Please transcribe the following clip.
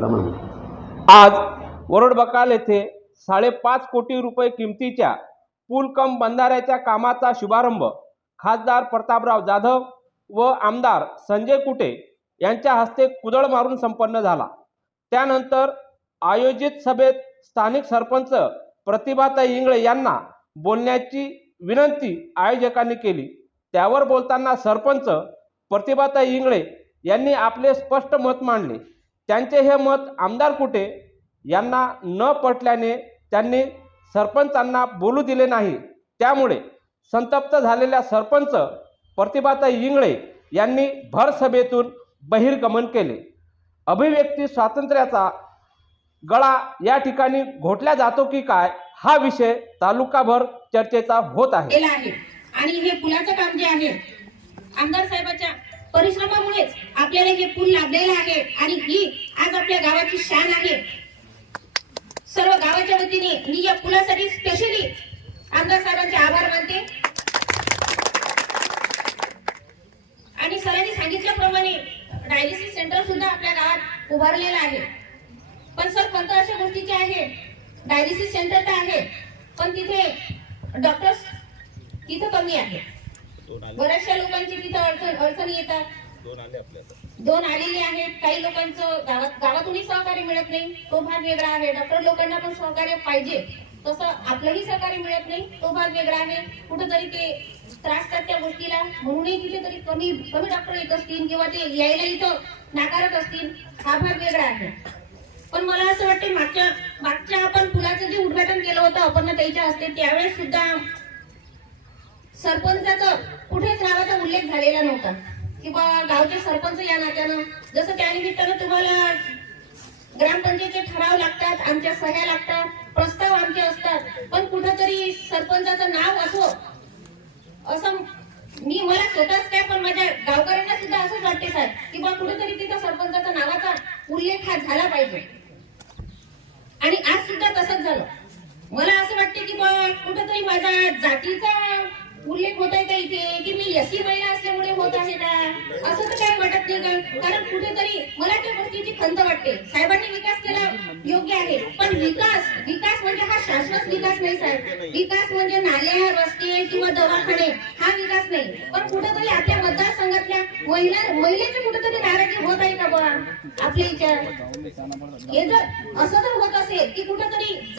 म्हणून. आज वरोडबकाल येथे साडेपाच कोटी रुपये किमतीच्या पूल कम बंधाऱ्याच्या कामाचा शुभारंभ खासदार प्रतापराव जाधव व आमदार संजय कुटे यांच्या हस्ते कुदळ मारून संपन्न झाला. त्यानंतर आयोजित सभेत स्थानिक सरपंच प्रतिभाताई इंगळे यांना बोलण्याची विनंती आयोजकांनी केली. त्यावर बोलताना सरपंच प्रतिभाताई इंगळे यांनी आपले स्पष्ट मत मांडले. त्यांचे हे मत आमदार कुटे यांना न पटल्याने त्यांनी सरपंचांना बोलू दिले नाही. त्यामुळे संतप्त झालेल्या सरपंच प्रतिभाताई इंगळे यांनी भर सभेतून बहिर्गमन केले. अभिव्यक्ती स्वातंत्र्याचा गळा या ठिकाणी घोटला जातो की काय हा विषय तालुकाभर चर्चेचा होत आहे. आहे. आणि हे पुलाचं काम जे आहे आमदार साहेबाच्या परिश्रमामुळेच आपल्याला हे पूल लाभलेलं आहे आणि ही आज आपल्या गावाची शान आहे. सर्व गावाच्या वतीने मी या पुलासाठी स्पेशली आमदार साहेबांचे आभार मानते. आणि सरांनी सांगितल्याप्रमाणे डायलिसिस सेंटर सुद्धा आपल्या गावात उभारलेलं आहे. पण सर कोणत्या अशा गोष्टीचे आहे? डायलिसिस सेंटर तर आहे पण तिथे डॉक्टर्स तिथं कमी आहे. बऱ्याचशा लोकांची तिथं अडचण अडचणी येतात. दोन आलेले आहेत. काही लोकांचं गावात गावातूनही सहकार्य मिळत नाही. तो भाग वेगळा आहे. डॉक्टर लोकांना पण सहकार्य पाहिजे. तसं आपलंही सहकार्य मिळत नाही. तो भाग वेगळा आहे. कुठंतरी ते त्रासतात त्या गोष्टीला. म्हणूनही तिथे तरी कमी कमी डॉक्टर येत असतील किंवा ते यायला इथं नाकारत असतील हा भाग वेगळा आहे. पण मला असं वाटतं मागच्या मागच्या आपण पुलाचं जे उद्घाटन केलं होतं आपण त्याच्या हस्ते त्यावेळेस सुद्धा सरपंचाचा कुठेच नावाचा उल्लेख झालेला नव्हता. किंवा गावचे सरपंच या नात्यानं. जसं त्यानिमित्तानं तुम्हाला ग्रामपंचायतचे ठराव लागतात आमच्या सह्या लागतात प्रस्ताव आमचे असतात. पण कुठंतरी सरपंचाचं नाव असो असं मी मला स्वतःच काय पण माझ्या गावकऱ्यांना सुद्धा असंच वाटते सर की बा कुठेतरी तिथं सरपंचाचा नावाचा उल्लेख हा झाला पाहिजे. आणि आज सुद्धा तसंच झालं. मला असं वाटते की बा कुठेतरी माझ्या जातीचा उल्लेख होत आहे का इथे की मी यशी महिला असल्यामुळे होत आहे का असं तर काय वाटत नाही का कारण कुठेतरी मला त्या गोष्टीची खंत वाटते. साहेबांनी विकास केला योग्य आहे. पण विकास विकास म्हणजे हा शाश्वत विकास नाही साहेब. विकास म्हणजे नाले रस्ते किंवा दवाखाने हा विकास नाही. पण कुठेतरी आपल्या मतदारसंघातल्या महिला महिलेची कुठेतरी नाराजी होत आहे का बा आपल्या इथे. हे जर असं जर होत असेल की कुठेतरी